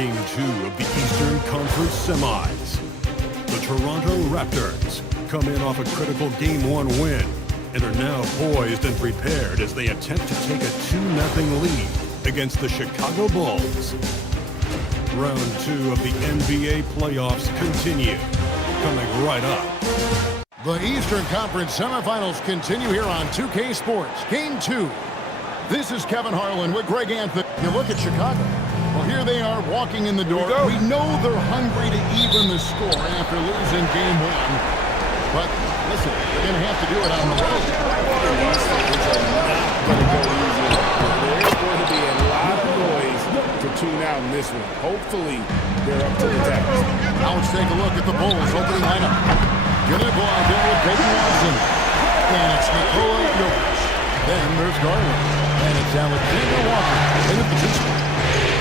Game 2 of the Eastern Conference Semis. The Toronto Raptors come in off a critical Game 1 win and are now poised and prepared as they attempt to take a 2-0 lead against the Chicago Bulls. Round 2 of the NBA playoffs continue, coming right up. The Eastern Conference semifinals continue here on 2K Sports. Game 2. This is Kevin Harlan with Greg Anthony. You look at Chicago. Well, here they are walking in the door. We know they're hungry to even the score after losing Game 1. But listen, they're going to have to do it on the road. There's going to be a lot of noise to tune out in this one. Hopefully, they're up to the task. Now let's take a look at the Bulls opening lineup. Gonna go out there with Peyton Watson. And it's Nikola Jokic. Then there's Garland. And it's Alexander Walker. In at the two-spot.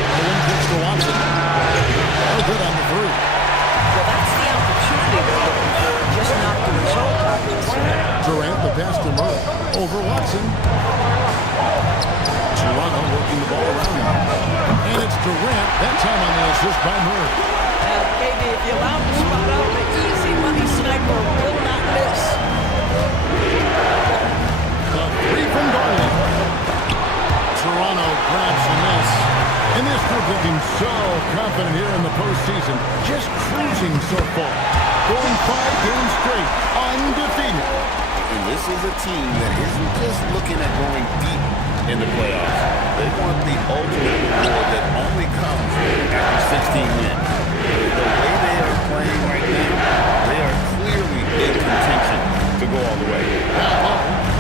Garland kicks to Watson. Oh, good on the three. Well, that's the opportunity they're looking for, just not the result, obviously. Durant, the pass to Murray. Over Watson. Toronto working the ball around. And it's Durant, that time on the assist by Murray. Baby, if you allow him to spot out, the easy money sniper will not miss. The three from Garland. Toronto grabs the miss. And this group looking so confident here in the postseason. Just cruising so far. Going 5 games straight. Undefeated. And this is a team that isn't just looking at going deep in the playoffs. They want the ultimate reward that only comes after 16 wins. The way they are playing right now, they are clearly in contention to go all the way.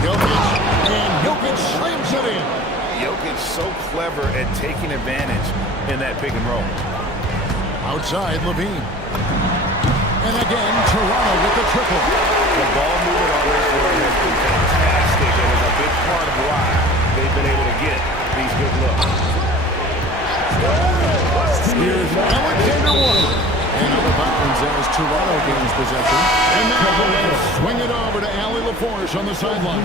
Jokic. And Jokic slams it in. Jokic so clever at taking advantage in that pick and roll. Outside, Levine. And again, Toronto with the triple. The ball movement on this one has been fantastic and is a big part of why they've been able to get these good looks. Here's Alexander Walker. And out of bounds as Toronto gains possession. And now they swing it over to Allie LaForce on the sideline.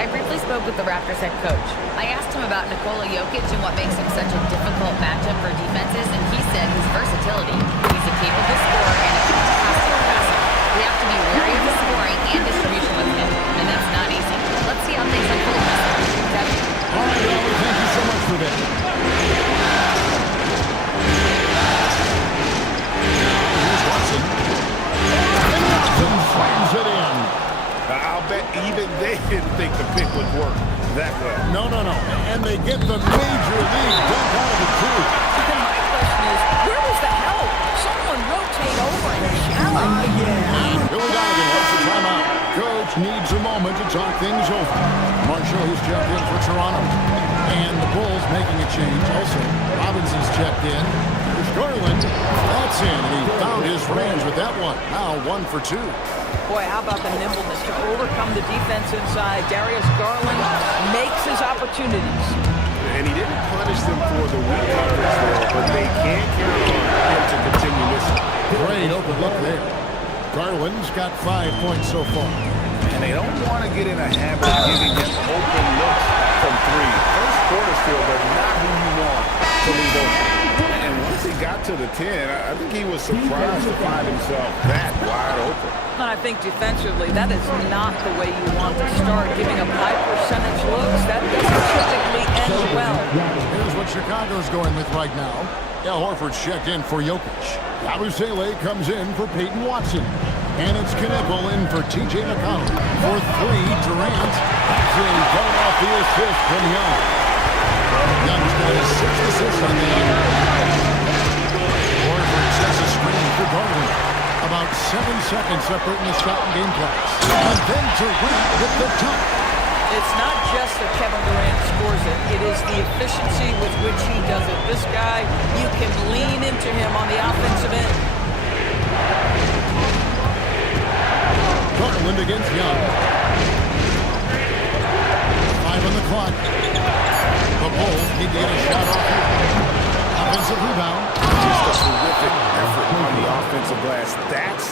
I briefly spoke with the Raptors head coach. I asked him about Nikola Jokic and what makes him such a difficult matchup for defenses, and he said his versatility. He's a capable scorer and a fantastic passer. We have to be wary of his scoring and distribution with him, and that's not easy. Let's see how things unfold. Kevin? All right, Allie, thank you so much for that. Here's Watson. And Watson slams it in. I'll bet even they didn't think the pick would work that well. No. And they get the major league dunk out of it, too. And my question is, where was the help? Someone rotate over and challenge. Billy Donovan wants a timeout. Coach needs a moment to talk things over. Marshall, who's checked in for Toronto. And the Bulls making a change. Also, Robinson's checked in. There's Garland. That's in. And he found his range with that one. Now 1 for 2. Boy, how about the nimbleness to overcome the defense inside? Darius Garland makes his opportunities. And he didn't punish them for the weak coverage there, but they can't count on him to continue missing. Great open look there. Garland's got 5 points so far. And they don't want to get in a habit of giving him open looks from 3. First quarter still, but not who you want to leave open. And once he got to the 10, I think he was surprised to find himself that wide open. And I think defensively, that is not the way you want to start giving up high percentage looks. That doesn't typically end well. Here's what Chicago's going with right now. Al Horford's checked in for Jokic. Abusele comes in for Peyton Watson. And it's Knipple in for T.J. McConnell. For 3, Durant. That's in, coming off the assist from Young. Young's got his 6th assist on the year. Horford sets a screen for Garland. About 7 seconds separating the shot and game clocks. And then Durant with the dunk. It's not just that Kevin Durant scores it. It is the efficiency with which he does it. This guy, you can lean into him on the offensive end. Garland against Young. 5 on the clock. The Bulls need to get a shot off here. Offensive rebound. Just a terrific effort on the offensive glass. That's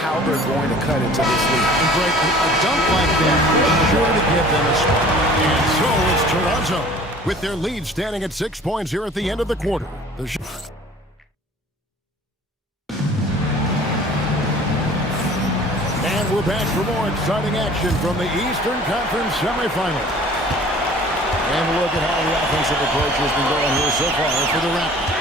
how they're going to cut into this league. And break a dunk like that is sure to give them a spot. And so it's Toronto with their lead standing at 6 points here at the end of the quarter. And we're back for more exciting action from the Eastern Conference semifinal. And look at how the offensive approach has been going here so far for the Raptors.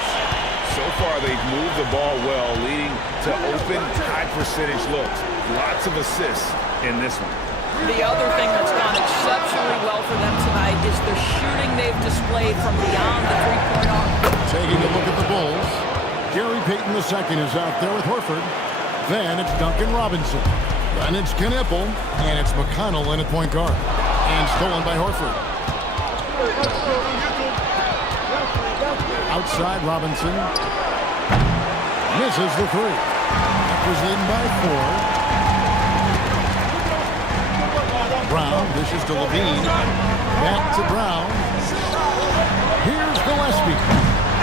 So far, they've moved the ball well, leading to open, high-percentage looks. Lots of assists in this one. The other thing that's gone exceptionally well for them tonight is the shooting they've displayed from beyond the three-point arc. Taking a look at the Bulls. Gary Payton II is out there with Horford. Then it's Duncan Robinson. Then it's Knipple. And it's McConnell in at point guard. And stolen by Horford. Outside Robinson. Misses the three. Raptors leading by 4. Brown dishes to Levine. Back to Brown. Here's Gillespie.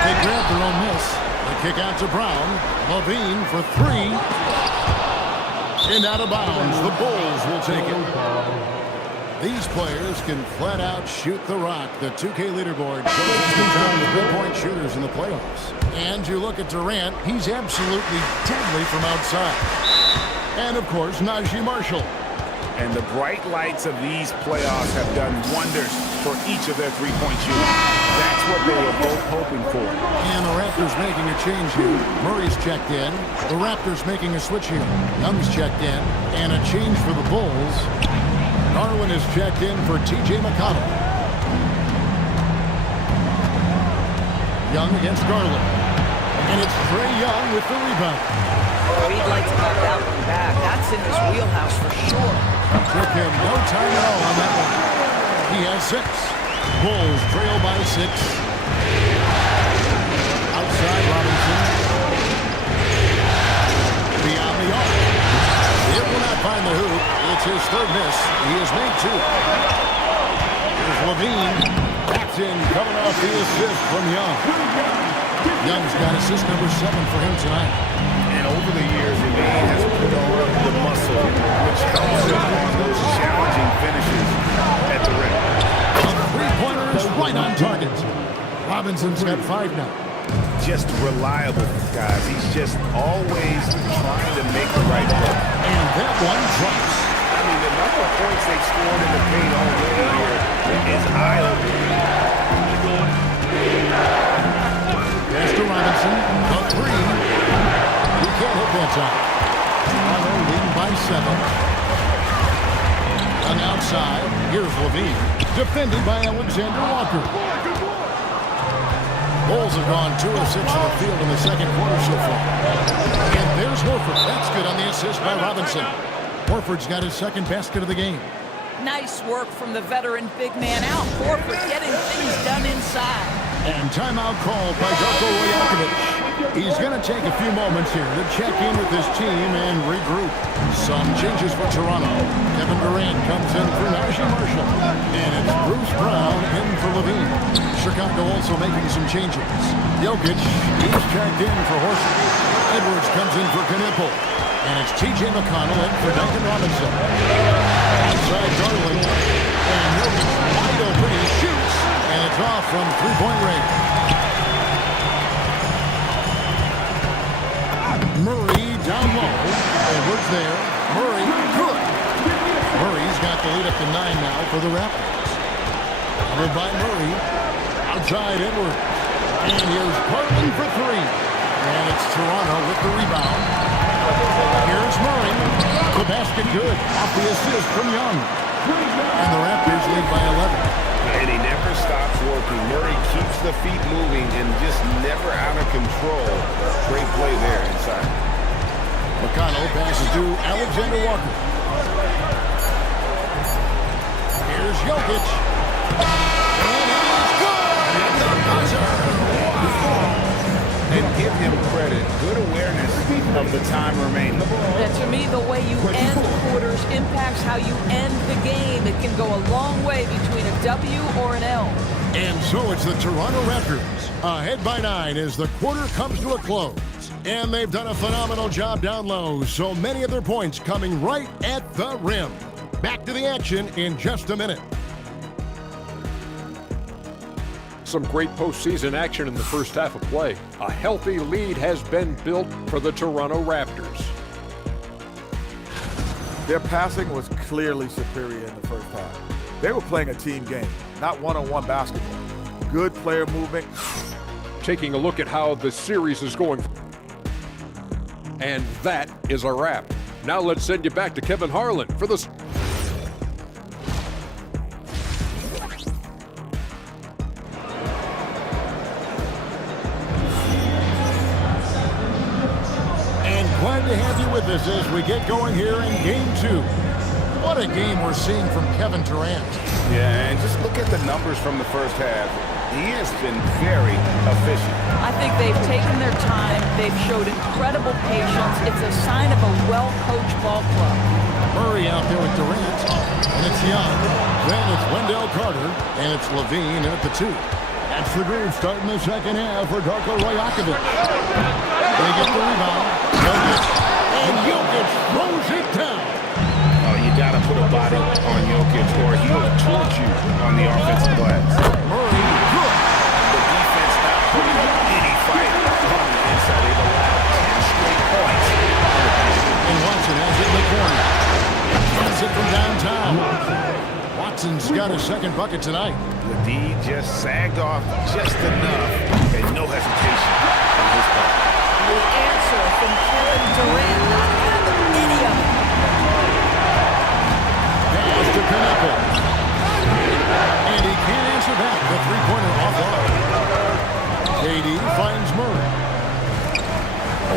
They grab their own miss. They kick out to Brown. Levine for 3. And out of bounds. The Bulls will take it. These players can flat out shoot the rock. The 2K leaderboard shows us the top three-point shooters in the playoffs. And you look at Durant, he's absolutely deadly from outside. And of course, Najee Marshall. And the bright lights of these playoffs have done wonders for each of their three-point shooters. That's what they were both hoping for. And the Raptors making a change here. Murray's checked in. The Raptors making a switch here. Young's checked in. And a change for the Bulls. Garland is checked in for T.J. McConnell. Young against Garland. And it's Trae Young with the rebound. Oh, he'd like to have that one back. That's in his wheelhouse for sure. Took him no time at all on that one. He has 6. Bulls trail by 6. Outside Robinson. Beyond the arc. It will not find the hoop. It's his 3rd miss. He has made 2. Here's Levine. That's in, coming off the assist from Young. Young's got assist number 7 for him tonight. And over the years, Levine has put on the muscle, which helps him on those challenging finishes at the rim. A three-pointer is right on target. Robinson's got 5 now. Just reliable, guys. He's just always trying to make the right play. And that one drops. I mean, the number of points they've scored in the paint already here is eye-opening. Pass to Robinson. A 3. He can't hit that time. Toronto leading by 7. On the outside, here's Levine. Defended by Alexander Walker. Bulls have gone 2 of 6 from the field in the second quarter so far. And there's Horford. That's good on the assist by Robinson. Horford's got his 2nd basket of the game. Nice work from the veteran big man out. Horford getting things done inside. And timeout called by Darko Rajakovic. He's going to take a few moments here to check in with his team and regroup. Some changes for Toronto. Kevin Durant comes in for Najee Marshall. And it's Bruce Brown in for Levine. Chicago also making some changes. Jokic, he's checked in for Horford. Edwards comes in for Knipple. And it's T.J. McConnell in for Duncan Robinson. Outside Garland. And Jokic wide open. He shoots. And it's off from three-point range. Murray down low. Edwards there. Murray, good. Murray's got the lead up to 9 now for the Raptors. Covered by Murray. Outside Edwards. And here's Portland for 3. And it's Toronto with the rebound. Here's Murray. The basket good. Off the assist from Young. And the Raptors lead by 11. And he never stops working. Murray keeps the feet moving and just never out of control. Great play there inside. McConnell passes to Alexander Walker. Here's Jokic. And he's good! And the buzzer! And give him credit. Good awareness of the time remaining. And to me, the way you end quarters impacts how you end the game. It can go a long way between a W or an L. And so it's the Toronto Raptors ahead by 9 as the quarter comes to a close. And they've done a phenomenal job down low, so many of their points coming right at the rim. Back to the action in just a minute. Some great postseason action in the first half of play. A healthy lead has been built for the Toronto Raptors. Their passing was clearly superior in the first half. They were playing a team game, not one-on-one basketball. Good player movement. Taking a look at how the series is going. And that is a wrap. Now let's send you back to Kevin Harlan for the... Glad to have you with us as we get going here in Game 2. What a game we're seeing from Kevin Durant. Yeah, and just look at the numbers from the first half. He has been very efficient. I think they've taken their time. They've showed incredible patience. It's a sign of a well-coached ball club. Murray out there with Durant, and it's Young. Then it's Wendell Carter, and it's Levine at the 2. That's the groove starting the second half for Darko Rajakovic. They get the rebound. Jokic. And Jokic throws it down. Oh, you got to put a body on Jokic or he'll torch you on the offensive glass. Murray, good. The defense not putting up any fight on the inside. They've allowed 10 straight points. And Watson has it in the corner. Gets it from downtown. Watson's got a second bucket tonight. The D just sagged off just enough and no hesitation on his part. The answer from Kevin Durant, not having any of it. Pass to Knuckle. And he can't answer back. The three-pointer off guard. KD finds Murray.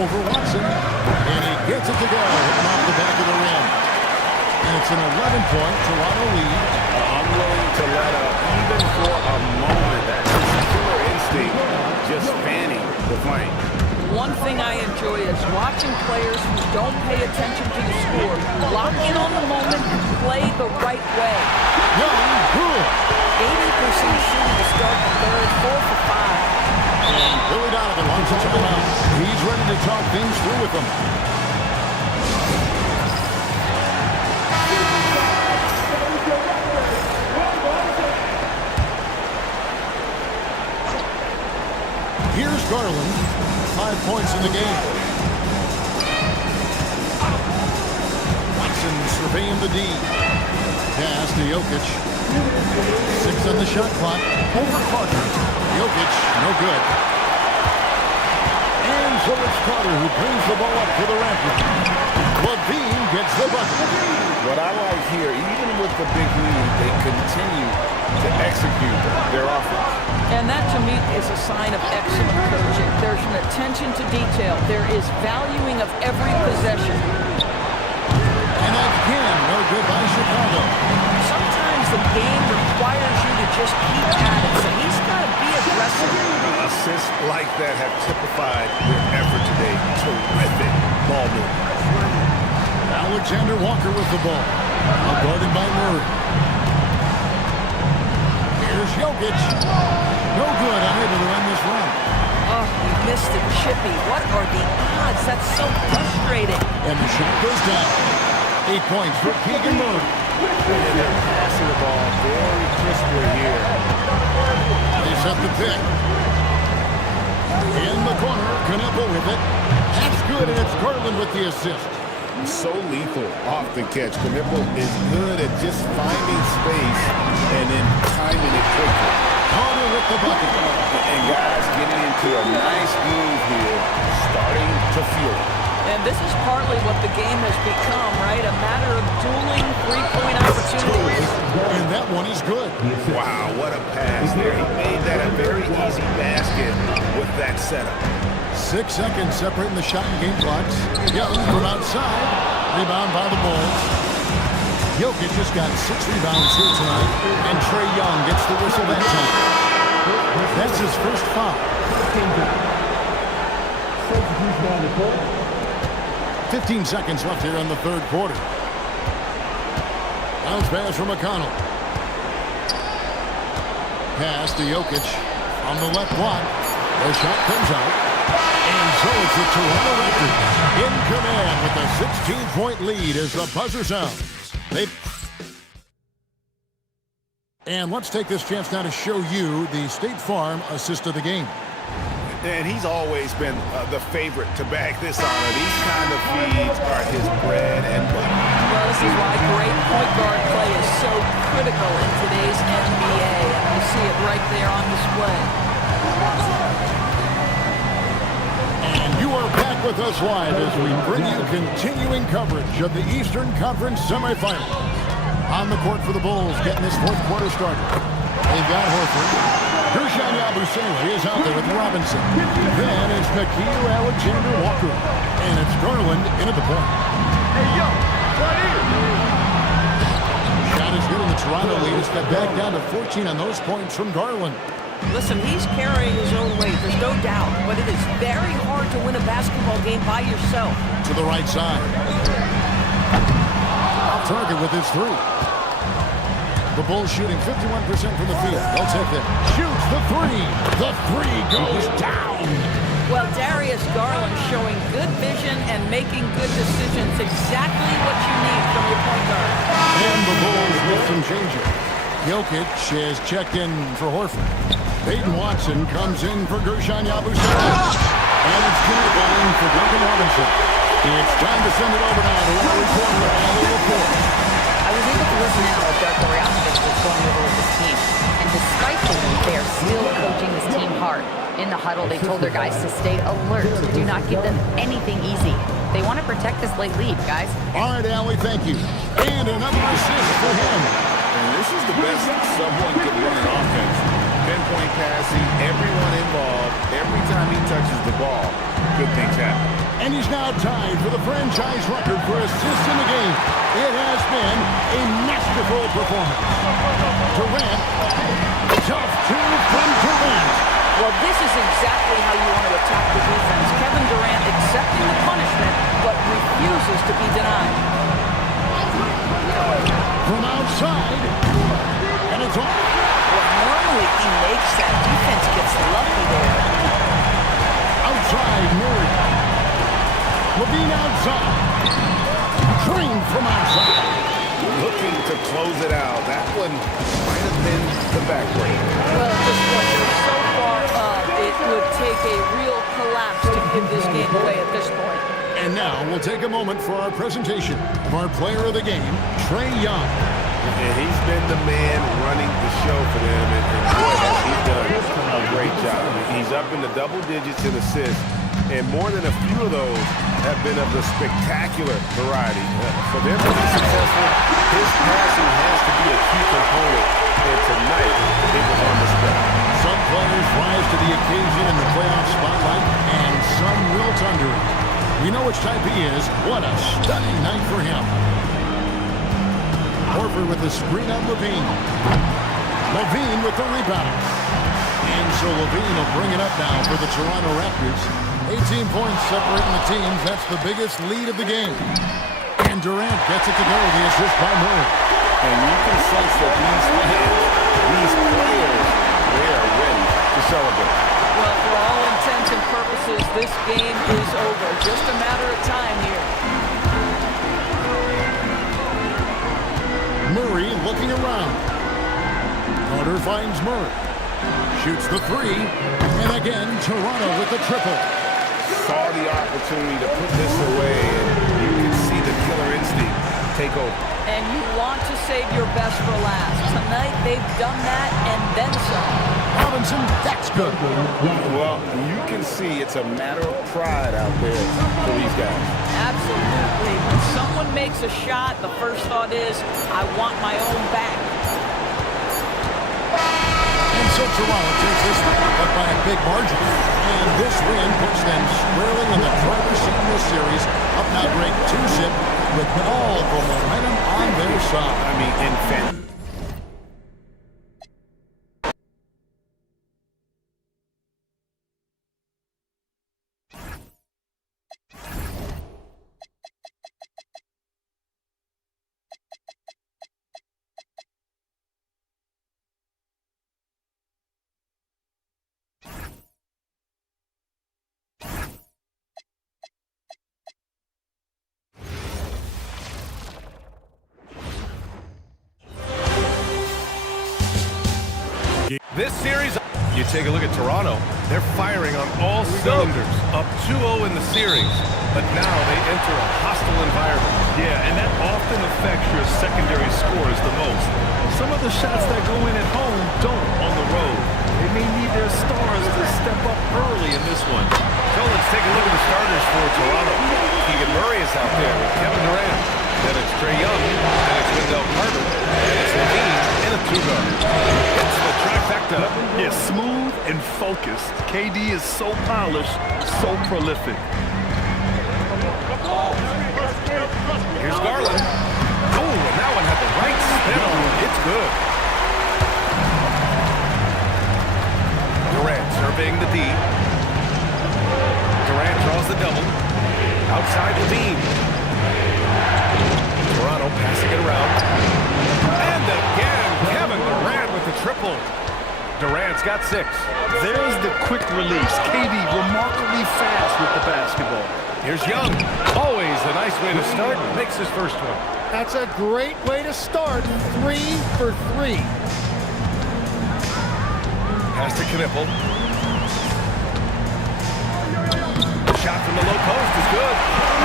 Over Watson. And he gets it to go. Hitting off the back of the rim. And it's an 11-point Toronto lead. I'm willing to let up even for a moment. That's his killer instinct just fanning the flame. One thing I enjoy is watching players who don't pay attention to the score lock in on the moment and play the right way. Young, good. 80% shooting to start the third, 4 for 5. And Billy Donovan wants a timeout. He's ready to talk things through with them. Here's Garland. 5 points in the game. Watson surveying the D. Pass to Jokic. 6 on the shot clock. Over Carter. Jokic, no good. And so it's Carter who brings the ball up for the Raptors. Levine gets the bucket. What I like here, even with the big lead, they continue to execute their offense. And that, to me, is a sign of excellent coaching. There's an attention to detail. There is valuing of every possession. And again, no good by Chicago. Sometimes the game requires you to just keep at it, so he's got to be aggressive. Assists like that have typified their effort today. Terrific ball movement. Alexander Walker with the ball. Guarded by Murray. Here's Jokic. No good, unable to end this run. Oh, he missed it, Chippy. What are the odds? That's so frustrating. And the shot goes down. 8 points for Keegan Murray. And they're passing the ball very crisply here. They set the pick. In the corner, Knuckle with it. That's good, and it's Garland with the assist. So lethal off the catch. Knipple is good at just finding space and then timing it quickly. Carter with the bucket. And guys getting into a nice move here, starting to fuel it. And this is partly what the game has become, right? A matter of dueling three-point opportunities. And that one is good. Wow, what a pass there. He made that a very easy basket with that setup. 6 seconds separating the shot and game clocks. Young from outside. Rebound by the Bulls. Jokic just got 6 rebounds here tonight. And Trae Young gets the whistle that time. That's his first foul. 15 seconds left here in the third quarter. Bounce pass from McConnell. Pass to Jokic on the left block. The shot comes out. And so it's the Toronto Raptors in command with a 16-point lead as the buzzer sounds. And let's take this chance now to show you the State Farm assist of the game. And he's always been the favorite to bag this honor. These kind of feeds are his bread and butter. Well, as is why great point guard play is so critical in today's NBA. And you see it right there on display. And you are back with us live as we bring you continuing coverage of the Eastern Conference semifinals. On the court for the Bulls, getting this fourth quarter started. They've got Horford. Gershon Yabusele is out there with Robinson. Then it's Nickeil Alexander-Walker. And it's Garland in at the point. Hey, yo, right here. Shot is good in the Toronto lead. It's got back down to 14 on those points from Garland. Listen, he's carrying his own weight, there's no doubt, but it is very hard to win a basketball game by yourself. To the right side. Off target with his three. The Bulls shooting 51% from the field. They'll take it. Shoots the three. The three goes down. Well, Darius Garland showing good vision and making good decisions. Exactly what you need from your point guard. And the Bulls with some changes. Jokic has checked in for Horford. Peyton Watson comes in for Gershon Yabusele. And it's Kinney in for Duncan Robinson. It's time to send it over now to our reporter, Ali LaForge. I was able to listen in on what Darko Rajakovic was going over with his team. And despite the lead, they are still coaching this team hard. In the huddle, they told their guys to stay alert. Do not give them anything easy. They want to protect this late lead, guys. All right, Ali, thank you. And another assist for him. And this is the best someone could run an offense. Pinpoint passing, everyone involved. Every time he touches the ball, good things happen. And he's now tied for the franchise record for assists in the game. It has been a masterful performance. Durant, tough two from Durant. Well, this is exactly how you want to attack the defense. Kevin Durant accepting the punishment, but refuses to be denied. From outside, and it's off. Well, normally he makes that. Defense gets lucky there. Outside, Murray. Levine outside. Drained from outside. Looking to close it out. That one might have been the backbreak. Well, at this point, they're so far up, it would take a real collapse to give this game away at this point. And now we'll take a moment for our presentation of our player of the game, Trae Young. And he's been the man running the show for them, and boy, has he done a great job. He's up in the double digits in assists, and more than a few of those have been of the spectacular variety. For them to be successful, his passing has to be a key component, and tonight it was on display. Some players rise to the occasion in the playoff spotlight, and some wilt under it. We know which type he is. What a stunning night for him. Horford with the screen on Levine. Levine with the rebound. And so Levine will bring it up now for the Toronto Raptors. 18 points separating the teams. That's the biggest lead of the game. And Durant gets it to go. The assist by Murray. And you can sense that these fans, these players, they are ready to celebrate. Well, for all intents and purposes, this game is over. Just a matter of time here. Murray looking around. Carter finds Murray. Shoots the three. And again, Toronto with the triple. Saw the opportunity to put this away, and you can see the killer instinct take over. And you want to save your best for last. Tonight, they've done that and then some. Robinson, that's good. Well, you can see it's a matter of pride out there for these guys. Absolutely. When someone makes a shot, the first thought is, I want my own back. And so Toronto takes this one up by a big margin. And this win puts them squarely in the driver's seat in this series. Up now break 2-zip with all the momentum on their side. I mean, in fan. This series, you take a look at Toronto, they're firing on all cylinders, up 2-0 in the series, but now they enter a hostile environment. Yeah, and that often affects your secondary scores the most. Some of the shots that go in at home don't on the road. They may need their stars to step up early in this one. So let's take a look at the starters for Toronto. Keegan Murray is out there with Kevin Durant. Then it's Trae Young. Then it's Wendell Carter. And it's Levine in a two-guard. It's the trifecta. Yeah, smooth and focused. KD is so polished, so prolific. Here's Garland. Oh, and that one had the right spin on it. It's good. Durant surveying the D. Durant draws the double. Outside Levine. Toronto passing it around. And again, Kevin Durant with the triple. Durant's got 6. There's the quick release. KD remarkably fast with the basketball. Here's Young. Always a nice way to start. Makes his first one. That's a great way to start. 3 for 3. Pass to Knipple. Shot from the low post is good.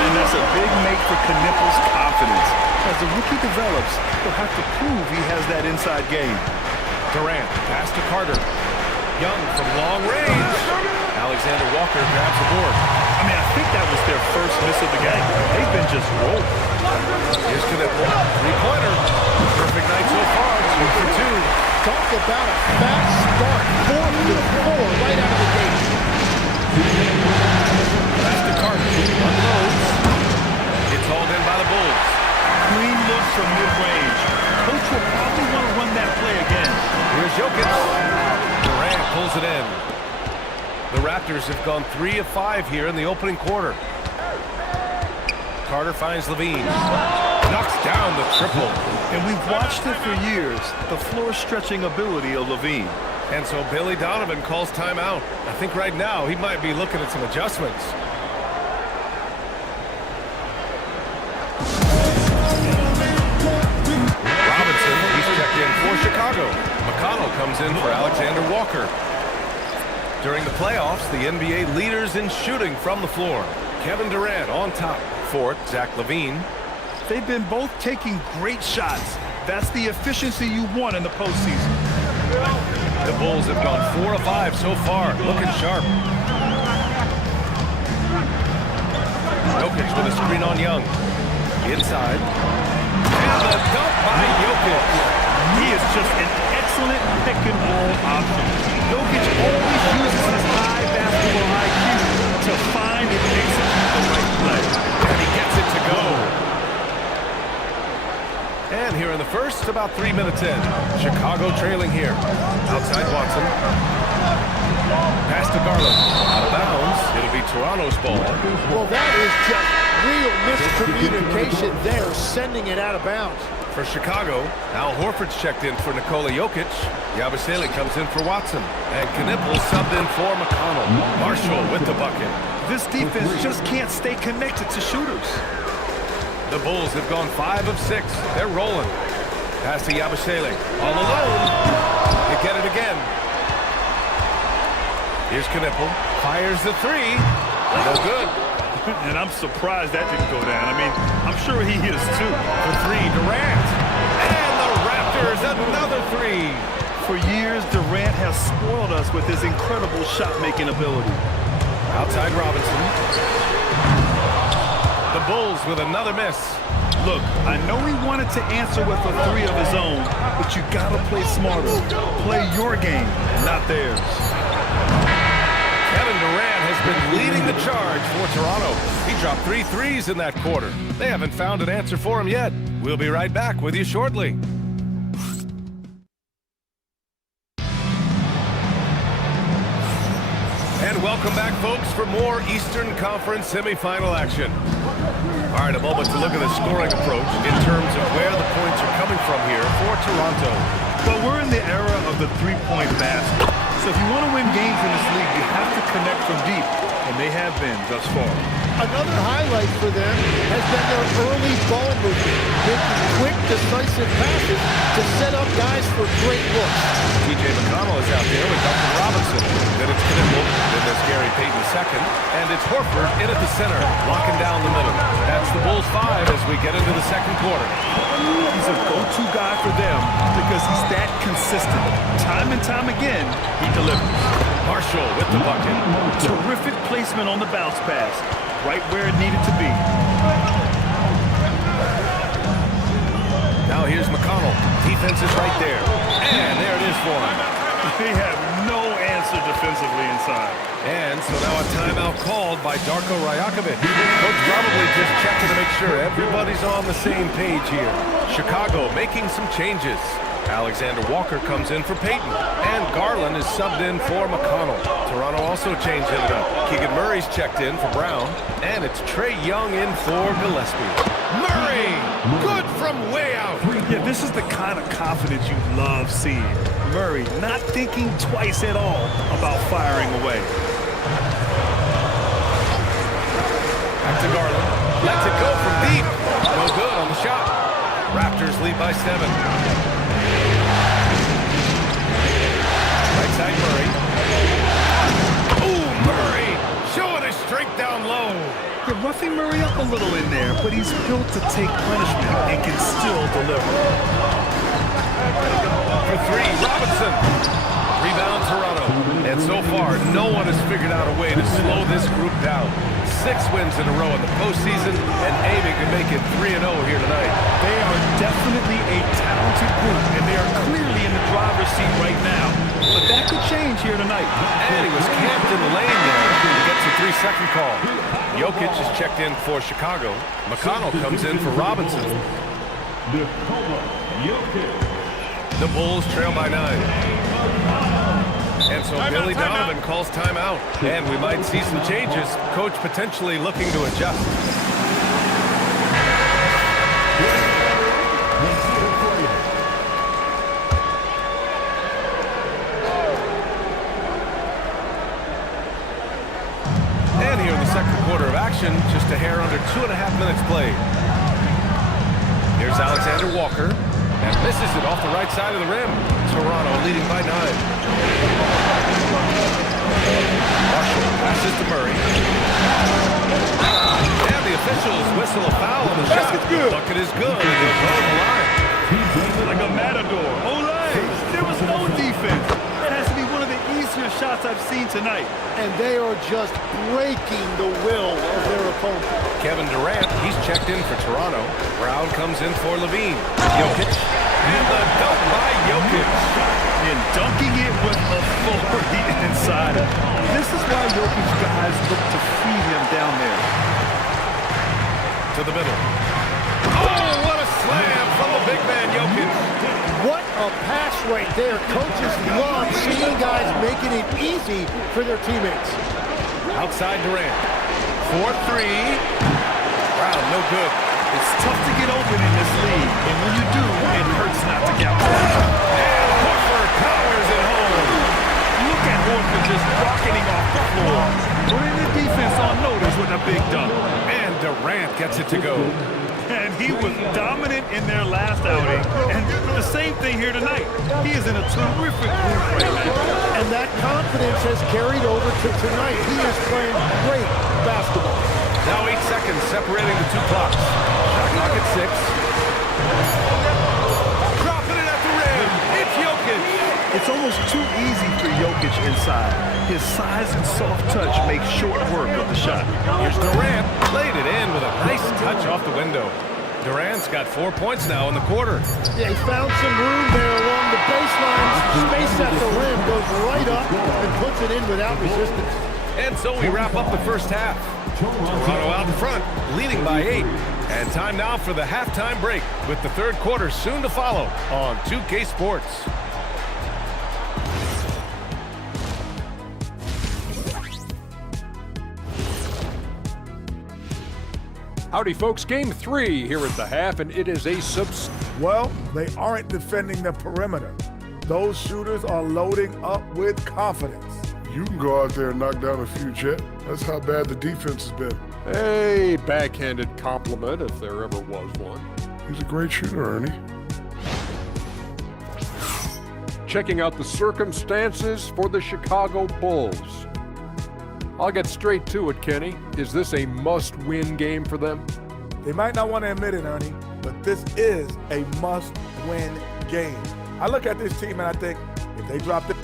And that's a big make for Knipple's confidence. As the rookie develops, he'll have to prove he has that inside game. Durant, pass to Carter. Young from long range. Alexander Walker grabs the board. I mean, I think that was their first miss of the game. They've been just rolling. Here's Knipple. 3-pointer. Perfect night so far. 2 for 2. Talk about a fast start. 4 for 4 right out of the gate. Pass to Carter. Unloads. It's hauled in by the Bulls. Clean look from mid-range. Coach will probably want to run that play again. Here's Jokic. Durant pulls it in. The Raptors have gone 3 of 5 here in the opening quarter. Carter finds Levine. Knocks down the triple. And we've watched it for years, the floor-stretching ability of Levine. And so Billy Donovan calls timeout. I think right now he might be looking at some adjustments. Robinson, he's checked in for Chicago. McConnell comes in for Alexander Walker. During the playoffs, the NBA leaders in shooting from the floor. Kevin Durant on top. Fourth, Zach LaVine. They've been both taking great shots. That's the efficiency you want in the postseason. The Bulls have gone 4 of 5 so far, looking sharp. Jokic with a screen on Young. Inside. And the dunk by Jokic. He is just an excellent pick-and-roll option. Jokic always uses his high basketball IQ to find and execute the right play. And he gets it to go. And here in the first, about 3 minutes in. Chicago trailing here. Outside Watson. Pass to Garland. Out of bounds. It'll be Toronto's ball. Well, that is just real miscommunication there, sending it out of bounds. For Chicago, Al Horford's checked in for Nikola Jokic. Yabusele comes in for Watson. And Knipple subbed in for McConnell. Marshall with the bucket. This defense just can't stay connected to shooters. The Bulls have gone 5 of 6. They're rolling. Pass to Yabusele. All alone. They get it again. Here's Knipple. Fires the 3. No good. And I'm surprised that didn't go down. I mean, I'm sure he is too. For 3, Durant. And the Raptors, another 3. For years, Durant has spoiled us with his incredible shot-making ability. Outside Robinson. The Bulls with another miss. Look, I know he wanted to answer with a 3 of his own, but you gotta play smarter. Play your game, not theirs. Kevin Durant has been leading the charge for Toronto. He dropped 3 threes in that quarter. They haven't found an answer for him yet. We'll be right back with you shortly. And welcome back, folks, for more Eastern Conference semifinal action. All right, a moment to look at the scoring approach in terms of where the points are coming from here for Toronto. Well, we're in the era of the three-point basket. So if you want to win games in this league, you have to connect from deep, and they have been thus far. Another highlight for them has been their early ball movement, making quick, decisive passes to set up guys for great looks. T.J. McConnell is out there with Duncan Robinson. Then it's Knipple, then there's Gary Payton second, and it's Horford in at the center, locking down the middle. That's the Bulls 5 as we get into the second quarter. He's a go-to guy for them because he's that consistent. Time and time again, he delivers. Marshall with the bucket. Terrific placement on the bounce pass, right where it needed to be. Now here's McConnell. Defense is right there. And there it is for him. They have no answer defensively inside. And so now a timeout called by Darko Rajakovic. Coach probably just checking to make sure everybody's on the same page here. Chicago making some changes. Alexander Walker comes in for Payton. And Garland is subbed in for McConnell. Toronto also changing it up. Keegan Murray's checked in for Brown. And it's Trae Young in for Gillespie. Murray! Good from way out. Yeah, this is the kind of confidence you love seeing. Murray not thinking twice at all about firing away. Back to Garland. Lets it go from deep. No good on the shot. Raptors lead by 7. Right side Murray. Ooh, Murray showing his strength down low. They're roughing Murray up a little in there, but he's built to take punishment and can still deliver. For 3, Robinson. Rebound Toronto. And so far, no one has figured out a way to slow this group down. 6 wins in a row in the postseason and aiming to make it 3-0 here tonight. They are definitely a talented group, and they are clearly in the driver's seat right now. But that could change here tonight. And he was camped in the lane there. He gets a 3-second call. Jokic is checked in for Chicago. McConnell comes in for Robinson. The Bulls trail by 9. And so Billy Donovan calls timeout. And we might see some changes. Coach potentially looking to adjust. And here in the second quarter of action, just a hair under 2.5 minutes played. Here's Alexander Walker. And misses it off the right side of the rim. Toronto leading by 9. Marshall passes to Murray. And the officials whistle a foul on the shot. Good. Bucket is good. He'll go to the line. Like a matador. Olay! There was no defense. That has to be one of the easier shots I've seen tonight. And they are just breaking the will of their opponent. Kevin Durant, he's checked in for Toronto. Brown comes in for Levine. Jokic. And the dunk by Jokic. And dunking it with authority inside. This is why Jokic guys look to feed him down there. To the middle. Oh, what a slam from the big man Jokic. What a pass right there. Coaches love seeing guys making it easy for their teammates. Outside Durant. 4-3. Brown, no good. It's tough to get open in this league, and when you do, it hurts not to count. And Horford powers it home. Look at Horford just rocketing off the floor. Putting the defense on notice with a big dunk. And Durant gets it to go. And he was dominant in their last outing. And the same thing here tonight. He is in a terrific group right now. And that confidence has carried over to tonight. He is playing great basketball. Now 8 seconds separating the two clocks. Shot clock at 6. Dropping it at the rim. It's Jokic. It's almost too easy for Jokic inside. His size and soft touch make short work of the shot. Here's Durant. Played it in with a nice touch off the window. Durant's got 4 points now in the quarter. Yeah, he found some room there along the baseline. Space at the rim, goes right up and puts it in without resistance. And so we wrap up the first half. Toronto out in front, leading by 8. And time now for the halftime break, with the third quarter soon to follow on 2K Sports. Howdy, folks. Game 3 here at the half, and it is a Well, they aren't defending the perimeter. Those shooters are loading up with confidence. You can go out there and knock down a few, Chet. That's how bad the defense has been. a backhanded compliment if there ever was one. He's a great shooter, Ernie. Checking out the circumstances for the Chicago Bulls. I'll get straight to it, Kenny. Is this a must-win game for them? They might not want to admit it, Ernie, but this is a must-win game. I look at this team and I think, if they drop it.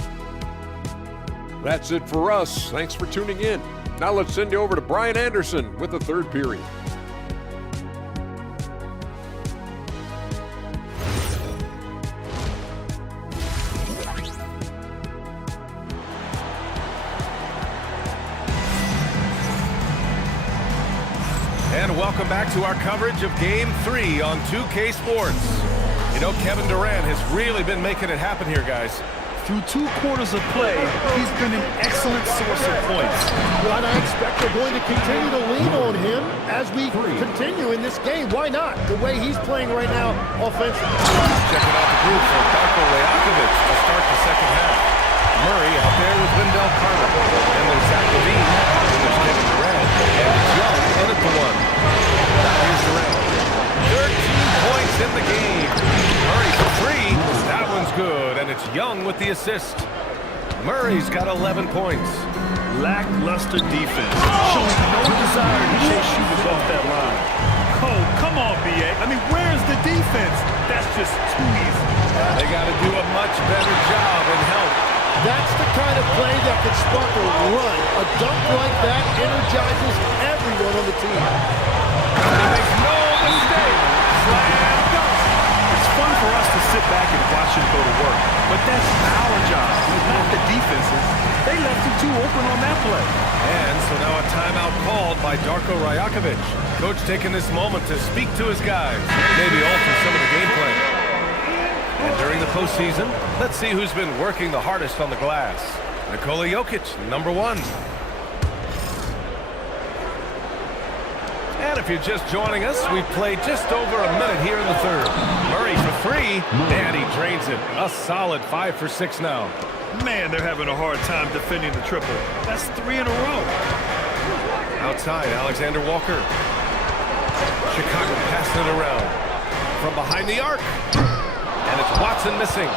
That's it for us. Thanks for tuning in. Now let's send you over to Brian Anderson with the third period. And welcome back to our coverage of Game 3 on 2K Sports. You know, Kevin Durant has really been making it happen here, guys. Through 2 quarters of play, he's been an excellent source of points. Well, I expect they're going to continue to lean on him as we continue in this game. Why not? The way he's playing right now offensively. Checking out the group for Darko Rajakovic to start the second half. Murray out there with Wendell Carter. And there's Zach LaVine. And there's Kevin Durant. And it's Young in at the 1. Here's Durant. 13 points in the game. Murray for 3. That one's good. And it's Young with the assist. Murray's got 11 points. Lackluster defense, showing no desire to chase shooters off that line. Oh, come on, B.A. I mean, where's the defense? That's just too easy. They got to do a much better job and help. That's the kind of play that can spark a run. A dunk like that energizes everyone on the team. And he makes no mistake. Slam dunk. It's fun for us to sit back and watch him go to work, but that's our job, not the defense's. They left him too open on that play. And so now a timeout called by Darko Rajakovic. Coach taking this moment to speak to his guys, maybe alter some of the game plan. And during the postseason, let's see who's been working the hardest on the glass. Nikola Jokic, number 1. And if you're just joining us, we've played just over a minute here in the third. Murray for 3, and he drains it. A solid 5 for 6 now. Man, they're having a hard time defending the triple. That's 3 in a row. Outside, Alexander Walker. Chicago passing it around. From behind the arc. And it's Watson missing.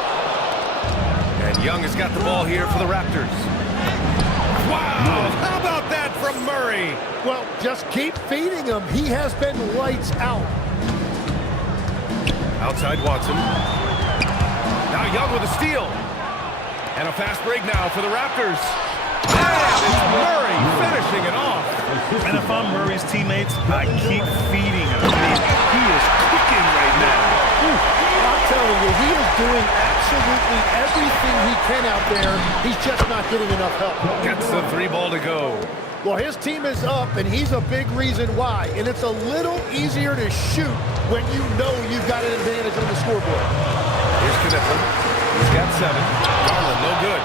And Young has got the ball here for the Raptors. Wow! How about that from Murray? Well, just keep feeding him. He has been lights out. Outside Watson. Now Young with a steal. And a fast break now for the Raptors. And it's Murray finishing it off. And if I'm Murray's teammates, I keep feeding him. I mean, he is cooking right now. I'm telling you, he is doing absolutely everything he can out there. He's just not getting enough help. Gets the 3 ball to go. Well, his team is up, and he's a big reason why. And it's a little easier to shoot when you know you've got an advantage on the scoreboard. Here's Kniffel. He's got 7. Garland, no good.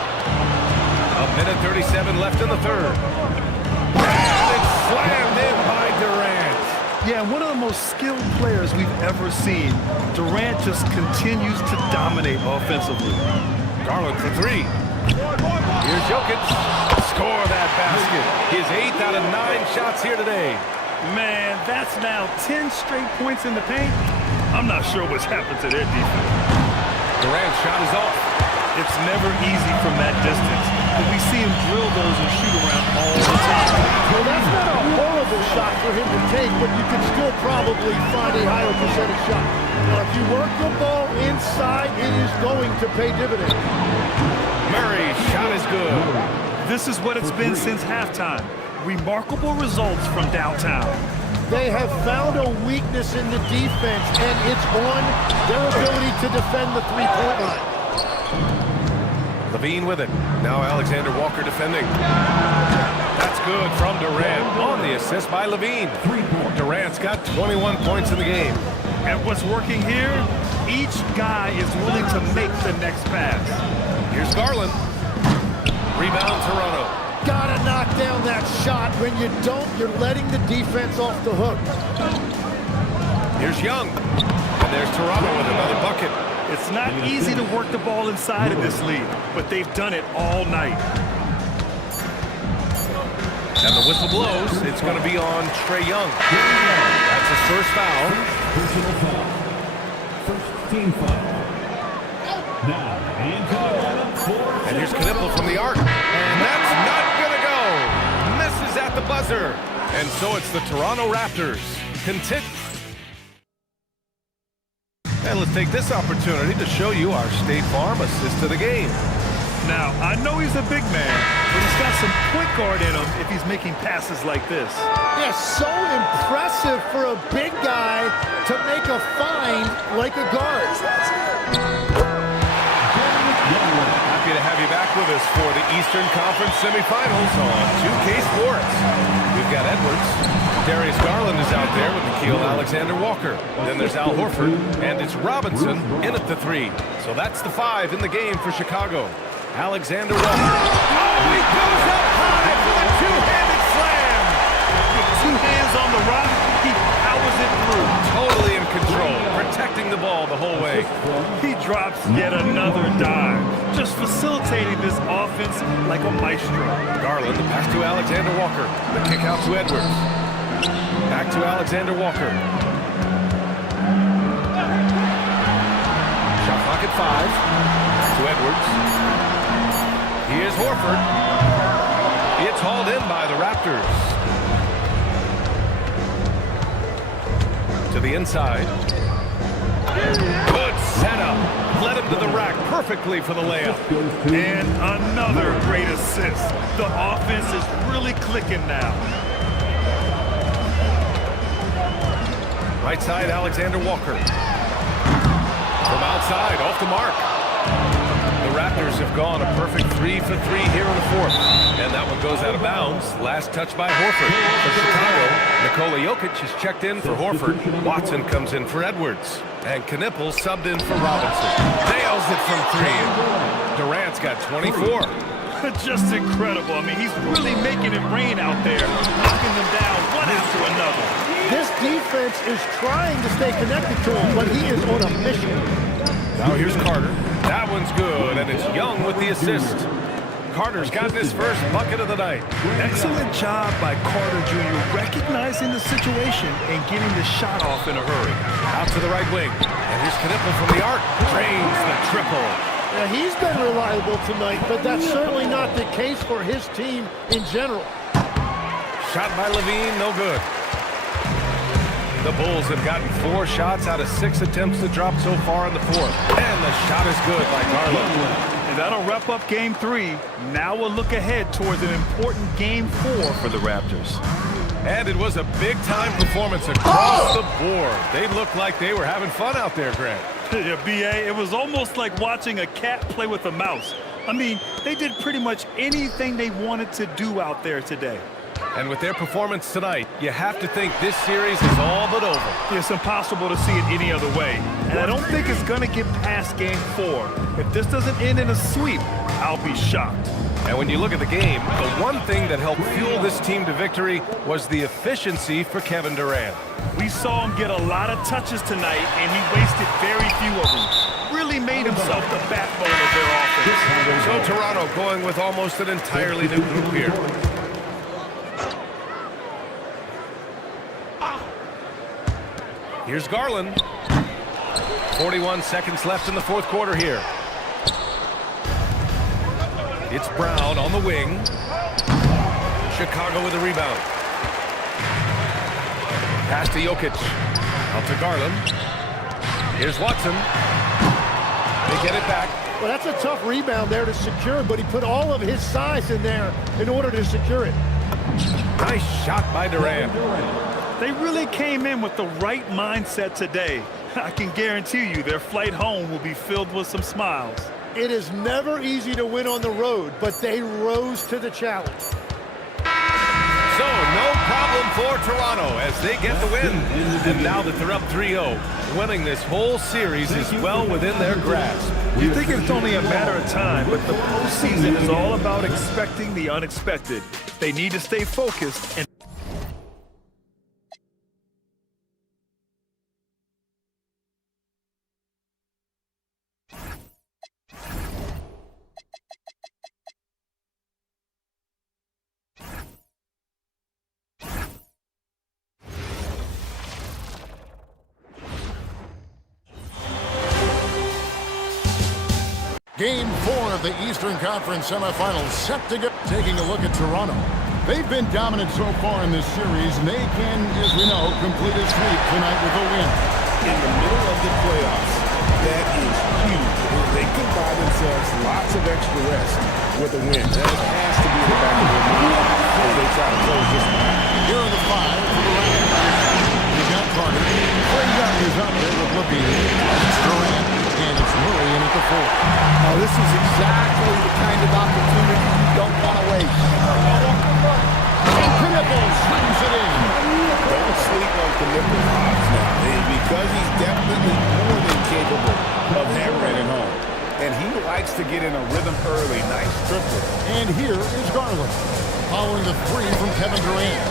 A minute 37 left in the third. And it's slammed in by Durant. Yeah, one of the most skilled players we've ever seen. Durant just continues to dominate offensively. Garland for 3. Here's Jokic. Score that basket. His 8th out of 9 shots here today. Man, that's now 10 straight points in the paint. I'm not sure what's happened to their defense. Durant's shot is off. It's never easy from that distance, but we see him drill those and shoot around all the time. Well, that's not a horrible shot for him to take, but you can still probably find a higher percentage shot. Now, if you work the ball inside, it is going to pay dividends. Murray's shot is good. This is what it's been since halftime. Remarkable results from downtown. They have found a weakness in the defense, and it's on their ability to defend the three-point line. LaVine with it. Now Alexander Walker defending. That's good from Durant on the assist by LaVine. Durant's got 21 points in the game. And what's working here? Each guy is willing to make the next pass. Here's Garland. Rebound Toronto. Gotta knock down that shot. When you don't, you're letting the defense off the hook. Here's Young. And there's Toronto with another bucket. It's not easy to work the ball inside of this league, but they've done it all night. And the whistle blows. It's going to be on Trae Young. That's his first foul. Personal foul. First team foul. Now, into the lineup for... And here's Kniffel from the arc. And that's not going to go. Misses at the buzzer. And so it's the Toronto Raptors. And let's take this opportunity to show you our State Farm assist to the game. Now, I know he's a big man, but he's got some point guard in him if he's making passes like this. Yeah, so impressive for a big guy to make a find like a guard. Happy to have you back with us for the Eastern Conference semifinals on 2K Sports. We've got Edwards. Darius Garland is out there with Nickeil Alexander-Walker. Then there's Al Horford, and it's Robinson in at the 3. So that's the 5 in the game for Chicago. Alexander-Walker. Oh, he goes up high for the two-handed slam. With 2 hands on the rock, he powers it through. Totally in control, protecting the ball the whole way. He drops yet another dime, just facilitating this offense like a maestro. Garland, the pass to Alexander-Walker. The kick out to Edwards. Back to Alexander-Walker. Shot clock at 5. Back to Edwards. Here's Horford. It's hauled in by the Raptors. To the inside. Good setup. Led him to the rack perfectly for the layup. And another great assist. The offense is really clicking now. Right side, Alexander-Walker. From outside, off the mark. The Raptors have gone a perfect 3 for 3 here in the 4th. And that one goes out of bounds. Last touch by Horford. For Chicago, Nikola Jokic is checked in for Horford. Watson comes in for Edwards. And Knipple subbed in for Robinson. Nails it from 3. Durant's got 24. Just incredible. I mean, he's really making it rain out there, knocking them down one after another. This defense is trying to stay connected to him, but he is on a mission. Now here's Carter. That one's good, and it's Young with the assist. Carter's got his first bucket of the night. Excellent job by Carter Jr. recognizing the situation and getting the shot off in a hurry. Out to the right wing. And here's Knipple from the arc. Drains the triple. Now, he's been reliable tonight, but that's certainly not the case for his team in general. Shot by Levine, no good. The Bulls have gotten 4 shots out of 6 attempts to drop so far in the 4th. And the shot is good by Garland. And that'll wrap up Game 3. Now we'll look ahead towards an important Game 4 for the Raptors. And it was a big-time performance across the board. They looked like they were having fun out there, Grant. Yeah, B.A., it was almost like watching a cat play with a mouse. I mean, they did pretty much anything they wanted to do out there today. And with their performance tonight, you have to think this series is all but over. It's impossible to see it any other way. And I don't think it's going to get past Game 4. If this doesn't end in a sweep, I'll be shocked. And when you look at the game, the one thing that helped fuel this team to victory was the efficiency for Kevin Durant. We saw him get a lot of touches tonight, and he wasted very few of them. Really made himself the backbone of their offense. So Toronto going with almost an entirely new group here. Here's Garland. 41 seconds left in the 4th quarter here. It's Brown on the wing. Chicago with a rebound. Pass to Jokic. Out to Garland. Here's Watson. They get it back. Well, that's a tough rebound there to secure, but he put all of his size in there in order to secure it. Nice shot by Durant. They really came in with the right mindset today. I can guarantee you their flight home will be filled with some smiles. It is never easy to win on the road, but they rose to the challenge. So, no problem for Toronto as they get the win. And now that they're up 3-0, winning this whole series is well within their grasp. You think it's only a matter of time, but the postseason is all about expecting the unexpected. They need to stay focused and Game 4 of the Eastern Conference semifinals set to go. Taking a look at Toronto. They've been dominant so far in this series, and they can, as we know, complete a sweep tonight with a win. In the middle of the playoffs. That is huge. They could buy themselves lots of extra rest with a win. That has to be the back of their mind as they try to close this one out. Here are the 5 for the Raptors. You got Carter. Trae Young is up there with Levine. It's Durant, and it's Murray in at the 4. Now, this is exactly the kind of opportunity you don't want to waste. And Knipple swings it in. Don't sleep on Knipple now. Because he's definitely more than capable of hammering it home. And he likes to get in a rhythm early. Nice triplet. And here is Garland. Following the 3 from Kevin Durant.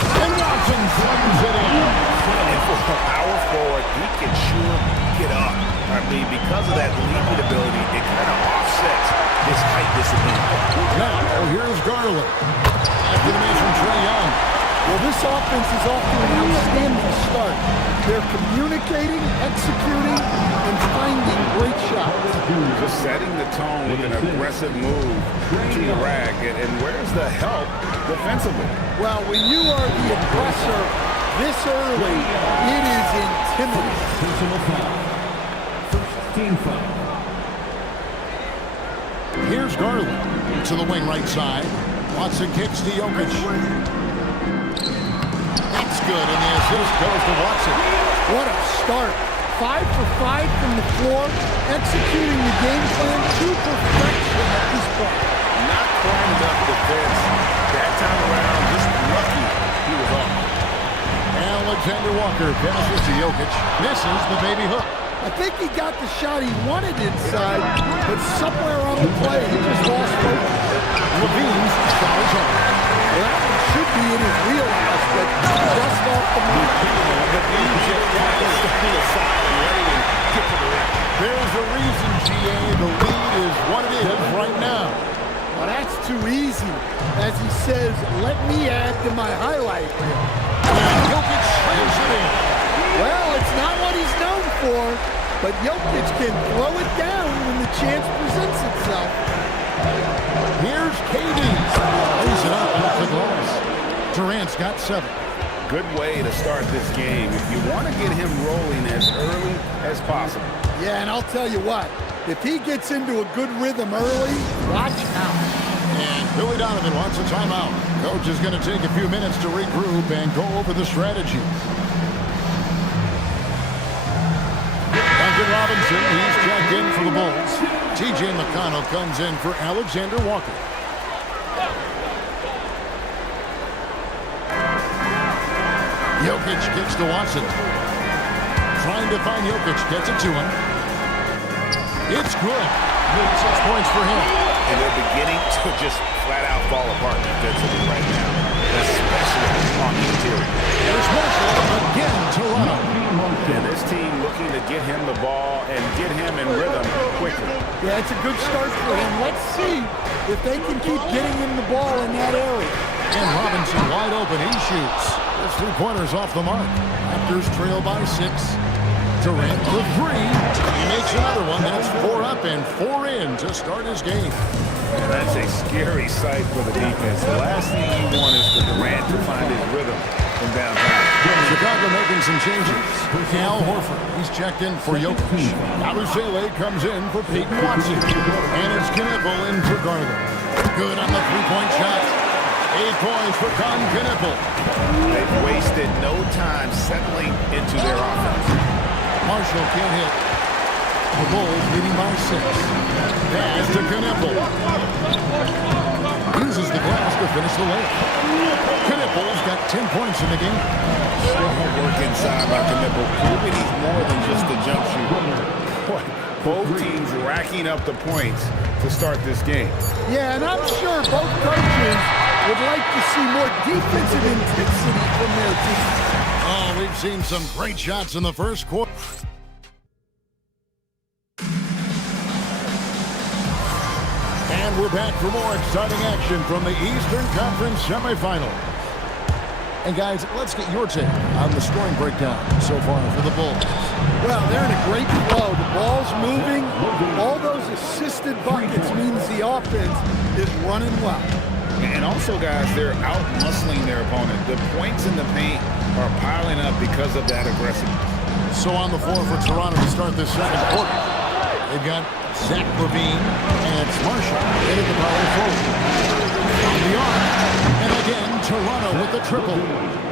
And Watson swings it in. And for a power forward, he can sure get up. I mean, because of that leaping ability, it kind of offsets his height disadvantage. Now, here's Garland. After the miss from Trae Young. Well, this offense is off to an outstanding start. They're communicating, executing, and finding great shots. Just setting the tone with an aggressive move to the rack. And where's the help defensively? Well, when you are the aggressor this early, it is intimidating. Personal foul. First team foul. Here's Garland to the wing right side. Watson kicks to Jokic. That's good, and the assist goes to Watson. What a start. 5 for 5 from the floor, executing the game plan to perfection at this point. Not quite enough defense that time around. Just lucky he was off. Alexander Walker passes to Jokic. Misses the baby hook. I think he got the shot he wanted inside, but somewhere on the play, he just lost focus. Levine's shot is on. Well, that one should be in his wheelhouse, but just off the mark. Levine just happens to be aside and ready to get to the rim. There's a reason, GA. The lead is what it is right now. Well, that's too easy. As he says, let me add to my highlight reel. And Jokic slams it in. Well, it's not what he's known for, but Jokic can throw it down when the chance presents itself. Here's KD. Lays it up with the glass. Durant's got 7. Good way to start this game if you want to get him rolling as early as possible. Yeah, and I'll tell you what, if he gets into a good rhythm early, watch out. And Billy Donovan wants a timeout. Coach is going to take a few minutes to regroup and go over the strategy. Duncan Robinson, he's checked in for the Bulls. T.J. McConnell comes in for Alexander Walker. Jokic kicks to Watson. Trying to find Jokic, gets it to him. It's good. 6 points for him. And they're beginning to just flat out fall apart defensively right now, especially on the interior. There's Marshall again, Toronto. And this team looking to get him the ball and get him in rhythm quickly. Yeah, it's a good start for him. Let's see if they can keep getting him the ball in that area. And Robinson wide open, he shoots. There's 3-pointers off the mark. Raptors trail by 6. Durant for 3. He makes another one. That's 4 up and 4 in to start his game. And that's a scary sight for the defense. The last thing you want is for Durant to find his rhythm from downtown. Chicago making some changes. Al Horford, he's checked in for Jokic. Abusele comes in for Peyton Watson. And it's Knipple in for Garland. Good on the 3-point shot. 8 points for Con Knipple. They've wasted no time settling into their offense. Marshall can't hit. The Bulls leading by 6. Pass to Knipple. Uses the glass to finish the layup. Knipple's got 10 points in the game. Still work inside by Knipple. Proving he's more than just a jump shooter. Both teams racking up the points to start this game. Yeah, and I'm sure both coaches would like to see more defensive intensity from their team. Oh, we've seen some great shots in the first quarter. And we're back for more exciting action from the Eastern Conference semifinal. And guys, let's get your take on the scoring breakdown so far for the Bulls. Well, they're in a great flow. The ball's moving. All those assisted buckets means the offense is running well. And also, guys, they're out-muscling their opponent. The points in the paint are piling up because of that aggressiveness. So So on the floor for Toronto to start this second quarter. They've got Zach LaVine and it's Marshall hitting the power forward. On the arc. And again, Toronto with the triple.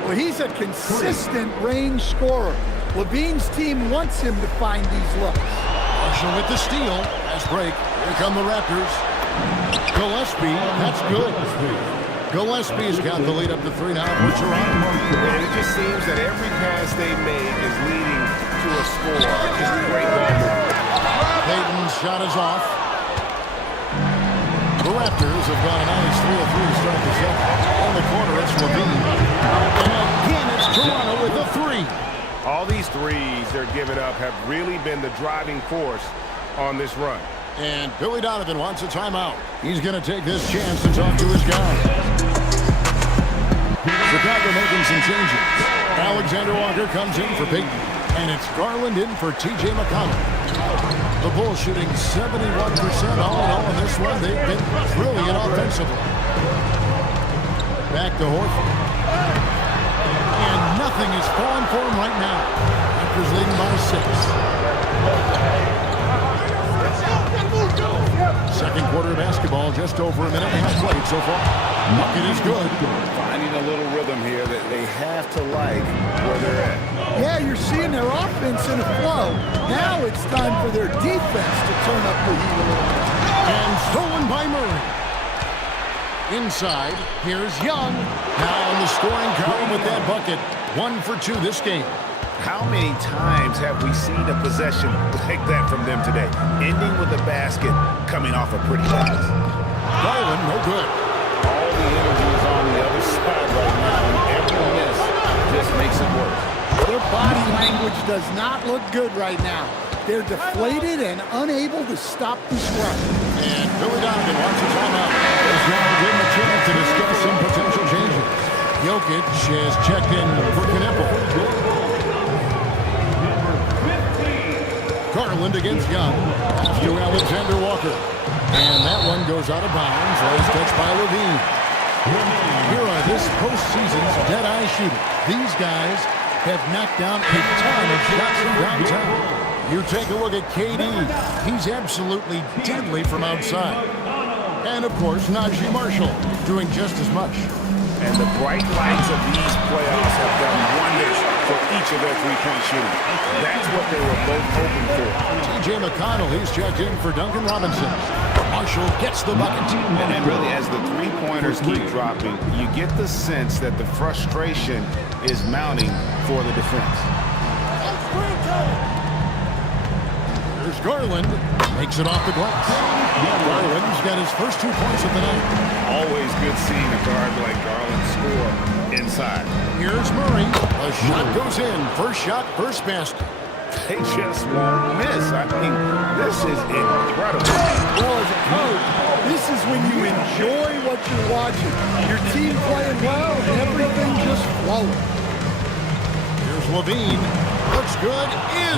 Well, he's a consistent range scorer. LaVine's team wants him to find these looks. Marshall with the steal. Fast break. Here come the Raptors. Gillespie, that's good. Gillespie's got the lead up to 3 now for Toronto. And it just seems that every pass they make is leading to a score. Just a great ball movement. Payton's shot is off. The Raptors have got a nice 3-3 to start the second. In the corner, it's LaVine. And again, it's Toronto with a 3. All these threes they're giving up have really been the driving force on this run. And Billy Donovan wants a timeout. He's going to take this chance to talk to his guys. Chicago making some changes. Alexander Walker comes in for Payton. And it's Garland in for T.J. McConnell. The Bulls shooting 71% all in all in this one. They've been brilliant offensively. Back to Horford. And nothing is falling for him right now. Raptors leading by 6. Second quarter of basketball, just over a minute and a half played so far. Bucket is good. Finding a little rhythm here that they have to like where they're at. Yeah, you're seeing their offense in a flow. Now it's time for their defense to turn up the heat a little bit. And stolen by Murray. Inside, here's Young. Now in the scoring column with that bucket. 1 for 2 this game. How many times have we seen a possession like that from them today? Ending with a basket coming off a pretty pass. Garland, no good. All the energy is on the other side right now, and every miss just makes it worse. Their body language does not look good right now. They're deflated and unable to stop this run. And Billy Donovan wants a timeout. There's now give him a chance to discuss some potential changes. Jokic has checked in for Knippel. Garland against Young. To Alexander Walker. And that one goes out of bounds. Last touch by LaVine. Here are this postseason's dead-eye shooters. These guys have knocked down a ton of shots from downtown. You take a look at KD. He's absolutely deadly from outside. And, of course, Najee Marshall doing just as much. And the bright lights of these playoffs have done wonders for each of their three-point shooting. That's what they were both hoping for. T.J. McConnell, he's checked in for Duncan Robinson. Marshall gets the bucket. And really, as the three-pointers keep dropping, you get the sense that the frustration is mounting for the defense. There's Garland. Makes it off the glass. Garland's got his first 2 points of the night. Always good seeing a guard like Garland score inside. Here's Murray. A shot goes in. First shot, first basket. They just won't miss. I mean, this is incredible. Well, as a coach, this is when you enjoy what you're watching. Your team playing well and everything just flowing. Here's LaVine. Looks good,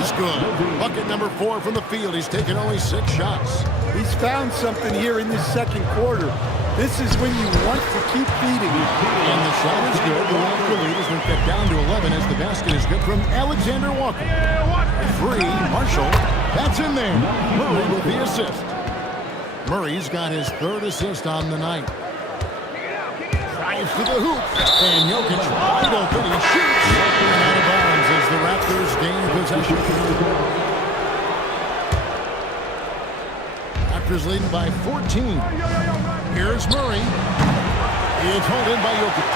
is good. Bucket number 4 from the field. He's taken only 6 shots. He's found something here in this second quarter. This is when you want to keep feeding. And the shot is good. The Raptor lead has been cut down to 11 as the basket is good from Alexander Walker. 3, Marshall. That's in there. Murray with the assist. Murray's got his 3rd assist on the night. Drives to the hoop. And Jokic wide open. He shoots. And out of bounds as the Raptors gain possession. Raptors leading by 14. Here's Murray. It's hauled in by Jokic.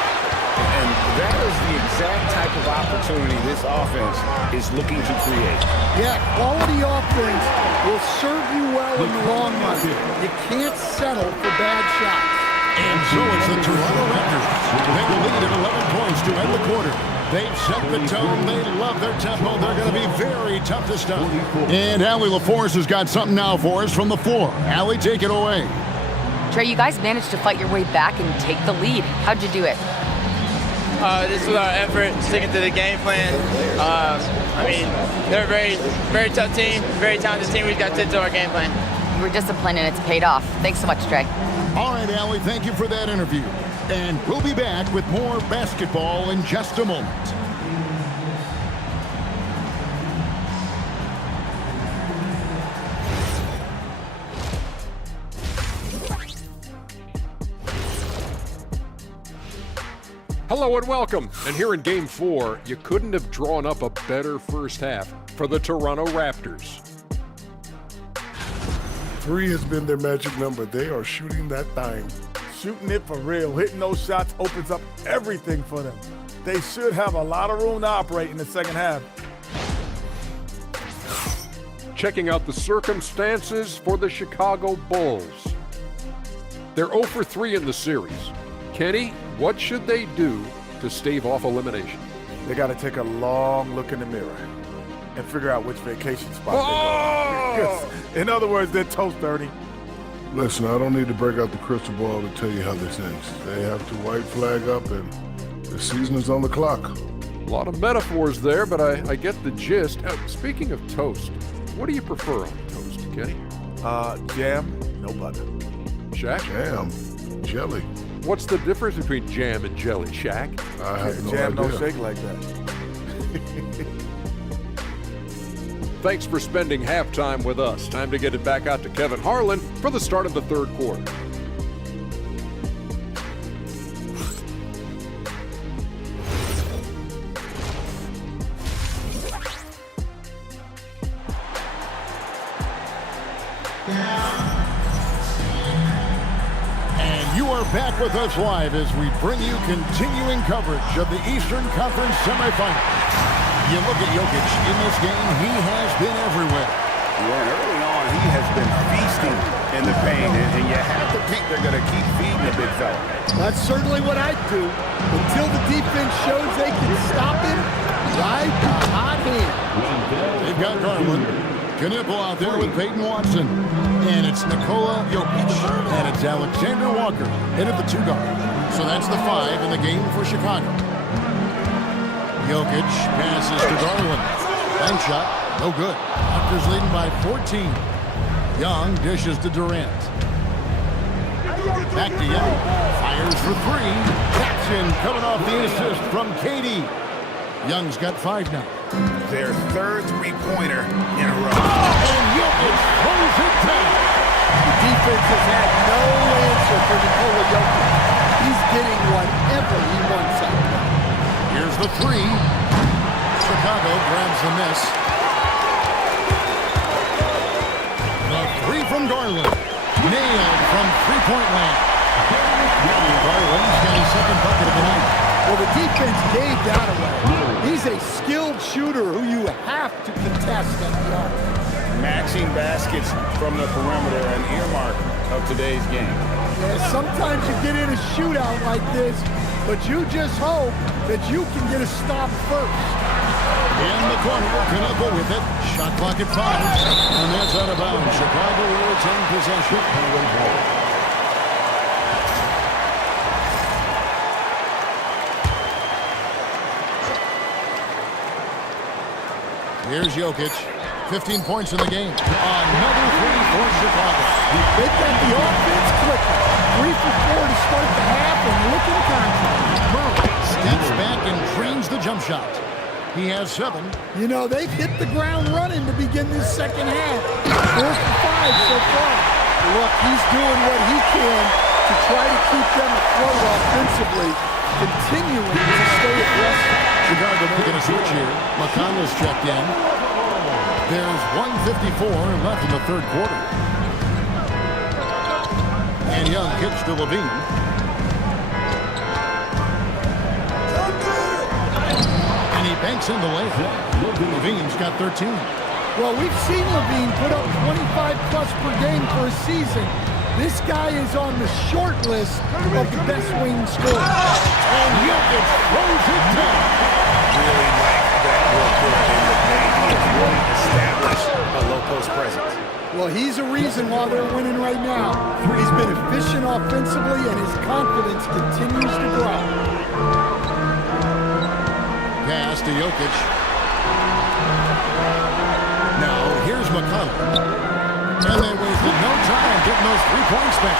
And that is the exact type of opportunity this offense is looking to create. Yeah, quality offense will serve you well in the long run. You can't settle for bad shots. And so it's the Toronto Raptors. They lead at 11 points to end the quarter. They've set the tone. They love their tempo. They're going to be very tough to stop. And Allie LaForce has got something now for us from the floor. Allie, take it away. Trey, you guys managed to fight your way back and take the lead. How'd you do it? This was our effort, sticking to the game plan. I mean, they're a very, very tough team, very talented team. We got to stick to our game plan. You were disciplined and it's paid off. Thanks so much, Trey. All right, Allie, thank you for that interview. And we'll be back with more basketball in just a moment. Hello and welcome. And here in Game 4, you couldn't have drawn up a better first half for the Toronto Raptors. 3 has been their magic number. They are shooting that thing. Shooting it for real. Hitting those shots opens up everything for them. They should have a lot of room to operate in the second half. Checking out the circumstances for the Chicago Bulls. They're 0 for 3 in the series. Kenny, what should they do to stave off elimination? They got to take a long look in the mirror and figure out which vacation spot they go. In other words, they're toast dirty. Listen, I don't need to break out the crystal ball to tell you how this ends. They have to white flag up, and the season is on the clock. A lot of metaphors there, but I get the gist. Speaking of toast, what do you prefer on toast, Kenny? Jam, no butter. Shaq? Jam, jelly. What's the difference between jam and jelly, Shaq? I have no jam idea. don't shake like that. Thanks for spending halftime with us. Time to get it back out to Kevin Harlan for the start of the third quarter. And you are back with us live as we bring you continuing coverage of the Eastern Conference semifinals. You look at Jokic in this game, he has been everywhere. Yeah, and early on, he has been feasting in the paint, and you have to think they're going to keep feeding the big fella. That's certainly what I'd do. Until the defense shows they can stop him, ride the hot hand. They've got Garland. Knipple out there with Peyton Watson. And it's Nikola Jokic. And it's Alexander Walker in at the 2 guard. So that's the 5 in the game for Chicago. Jokic passes to Garland. Bank shot, no good. Raptors leading by 14. Young dishes to Durant. Back to Young. Fires for 3. Taps in, coming off the assist from KD. Young's got 5 now. Their third three-pointer in a row. And Jokic throws it down. The defense has had no answer for Nikola Jokic. He's getting whatever he wants out of it. Here's the 3. Chicago grabs the miss. The 3 from Garland. Nailed from three-point land. Garland's got his second bucket of the night. Well, the defense gave that away. He's a skilled shooter who you have to contest at the arc. Matching baskets from the perimeter, an earmark of today's game. Yeah, sometimes you get in a shootout like this, but you just hope that you can get a stop first. In the corner, Knipple with it. Shot clock at 5. And that's out of bounds. Chicago will retain possession. Here's Jokic. 15 points in the game. Another 3 for Chicago. They got the offense clicking. 3 for 4 to start the half and looking confident. Steps back and drains the jump shot. He has 7. You know, they've hit the ground running to begin this second half. 4 for 5 so far. Look, he's doing what he can to try to keep them afloat offensively, continuing to stay aggressive. Chicago making a switch here. McConnell's checked in. There's 1:54 left in the third quarter. And Young kicks to Levine. And he banks in the layup. Levine's got 13. Well, we've seen Levine put up 25-plus per game for a season. This guy is on the short list of the best wing scorers. And Jokic throws it down. Really like that work in the paint. He's really established a low-post presence. Well, he's a reason why they're winning right now. He's been efficient offensively, and his confidence continues to grow. Pass to Jokic. Now, here's McConnell. And they wasted no time getting those 3 points back.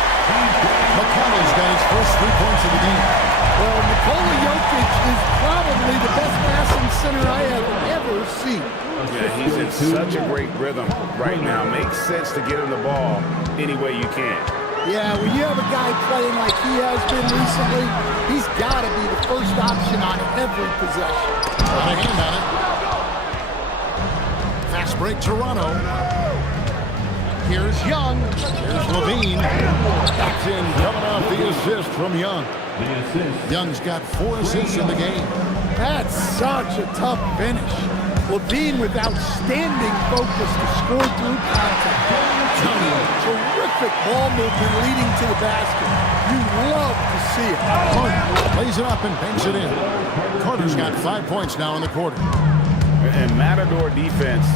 McConnell's got his first 3 points of the game. Well, Nikola Jokic is probably the best passing center I have ever seen. Yeah, he's in such a great rhythm right now. Makes sense to get him the ball any way you can. Yeah, when you have a guy playing like he has been recently, he's got to be the first option on every possession. Got a hand on it. Fast break, Toronto. Here's Young. Here's Levine. That's in, coming off the assist from Young. Young's got 4 assists in the game. That's such a tough finish. Levine with outstanding focus to score through contact. Terrific ball movement leading to the basket. You love to see it. Carter lays it up and banks it in. Carter's got 5 points now in the quarter. And Matador defense,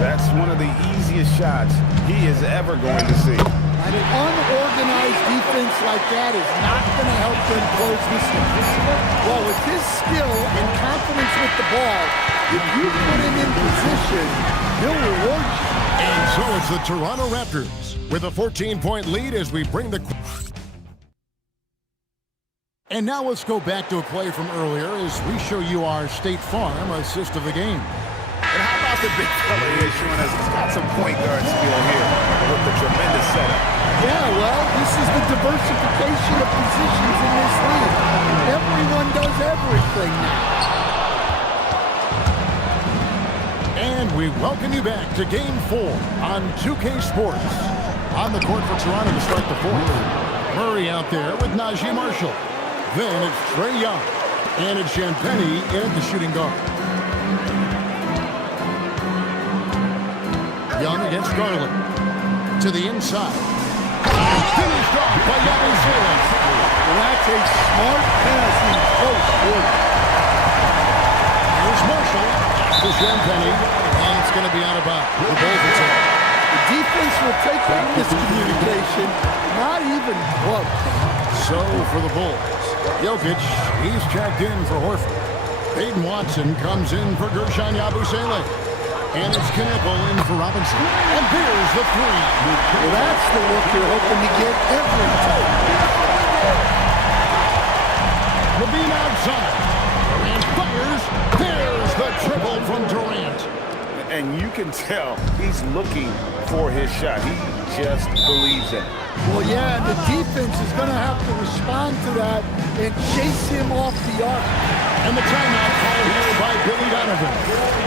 that's one of the easiest shots he is ever going to see. An unorganized defense like that is not going to help them close this game. Well, with his skill and confidence with the ball, if you put him in position, he'll reward you. And so it's the Toronto Raptors with a 14-point lead as we bring the... And now let's go back to a play from earlier as we show you our State Farm assist of the game. And how about the big fella here showing us he's got some point guard skill here with the tremendous setup. Yeah, well, this is the diversification of positions in this league. Everyone does everything now. And we welcome you back to Game 4 on 2K Sports. On the court for Toronto to start the fourth. Murray out there with Najee Marshall. Then it's Trae Young. And it's Champagnie in at the shooting guard. Young against Garland. To the inside. Finished off by Yabusele. Well, that's a smart pass in close quarter. Here's Marshall to Champagnie. And it's going to be out of bounds. The Bulls will take it. The defense will take that miscommunication. Not even close. So for the Bulls, Jokic, he's checked in for Horford. Peyton Watson comes in for Gershon Yabusele. And it's Knipple in for Robinson. And there's the three. Well, that's the look you're hoping to get every time. Levine outside. Durant fires. There's the triple from Durant. And you can tell he's looking for his shot. He just believes in it. Well, yeah, and the defense is going to have to respond to that and chase him off the arc. And the timeout call here by Billy Donovan.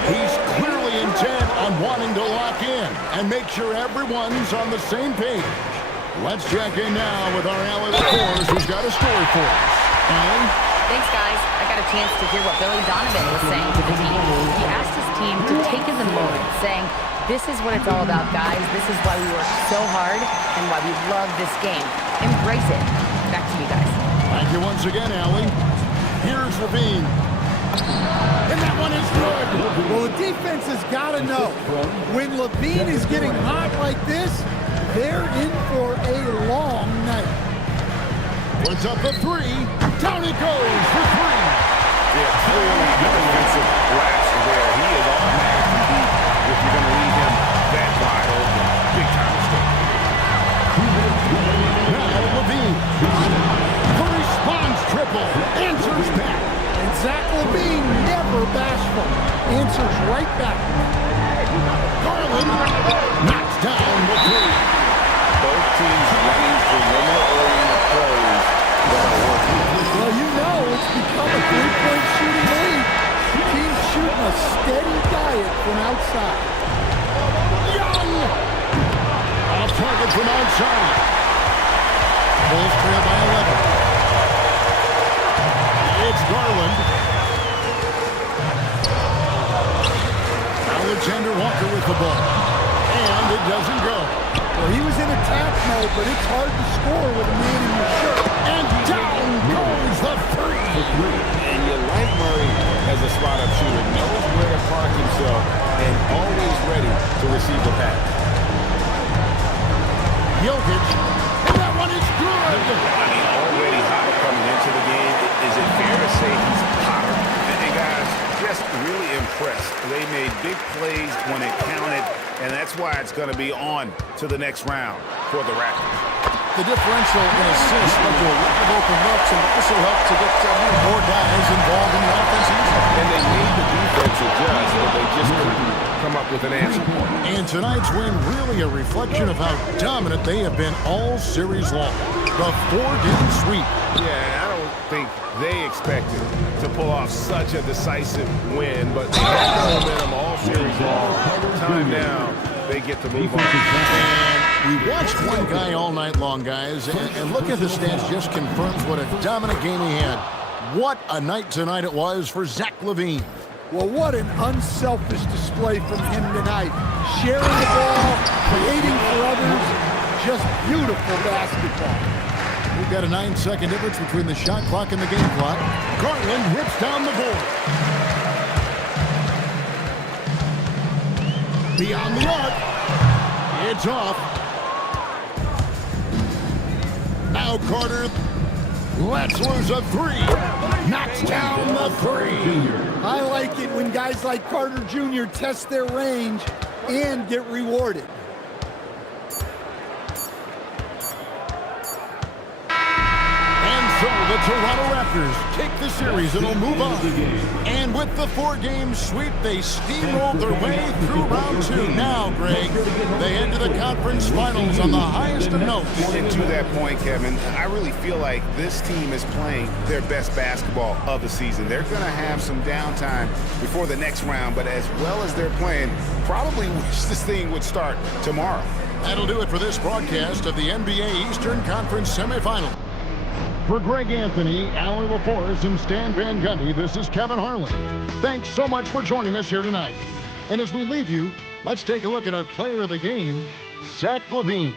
He's clearly intent on wanting to lock in and make sure everyone's on the same page. Let's check in now with our Allie LaForce, who's got a story for us. Allie? Thanks, guys. I got a chance to hear what Billy Donovan was saying to the team. He asked his team to take in the moment, saying, "This is what it's all about, guys. This is why we work so hard and why we love this game. Embrace it." Back to you guys. Thank you once again, Allie. Here's Levine. And that one is good. Well, the defense has got to know, when Levine is getting hot like this, they're in for a long night. Puts up the three. Down he goes for three. Yeah, clearly the defensive lapse there. He is automatically beat if you're going to leave him that wide open. Big time mistake. Now Levine. The response triple. Answers back. And Zach Levine, never bashful, answers right back. Garland knocks down the three. Both teams range for perimeter-oriented plays that are working. Well, you know it's become a three-point shooting league. Teams shooting a steady diet from outside. Young! Off target from outside. Bulls trail by 11. It's Garland. Alexander Walker with the ball. And it doesn't go. Well, he was in attack mode, but it's hard to score with a man in your shirt. And down goes the three. And you like Murray as a spot-up shooter. Knows where to park himself and always ready to receive the pass. Jokic. And that one is good. I mean, already hot coming into the game. Is it fair to say he's hotter? And guys, just really impressed. They made big plays when it counted, and that's why it's going to be on to the next round for the Raptors. The differential in assists led to a lot of open looks and also helped to get more guys involved in the offense. And they made the defense adjust, but they just couldn't come up with an answer. And tonight's win really a reflection of how dominant they have been all series long. The 4-game sweep. Yeah, I don't think they expected to pull off such a decisive win, but they had the momentum all series long. Time now, they get to move on. And we watched one guy all night long, guys, and look at the stats, just confirms what a dominant game he had. What a night tonight it was for Zach LaVine. Well, what an unselfish display from him tonight. Sharing the ball, creating for others, just beautiful basketball. We've got a 9-second difference between the shot clock and the game clock. Garland rips down the board. Beyond the arc. It's off. Now Carter lets loose a three. Knocks down the three. I like it when guys like Carter Jr. test their range and get rewarded. So the Toronto Raptors take the series and will move on. And with the 4-game sweep, they steamrolled their way through round 2. Now, Greg, they head to the conference finals on the highest of notes. And to that point, Kevin, I really feel like this team is playing their best basketball of the season. They're going to have some downtime before the next round, but as well as they're playing, probably wish this thing would start tomorrow. That'll do it for this broadcast of the NBA Eastern Conference semifinal. For Greg Anthony, Alan LaForest, and Stan Van Gundy, this is Kevin Harlan. Thanks so much for joining us here tonight. And as we leave you, let's take a look at our player of the game, Zach LaVine.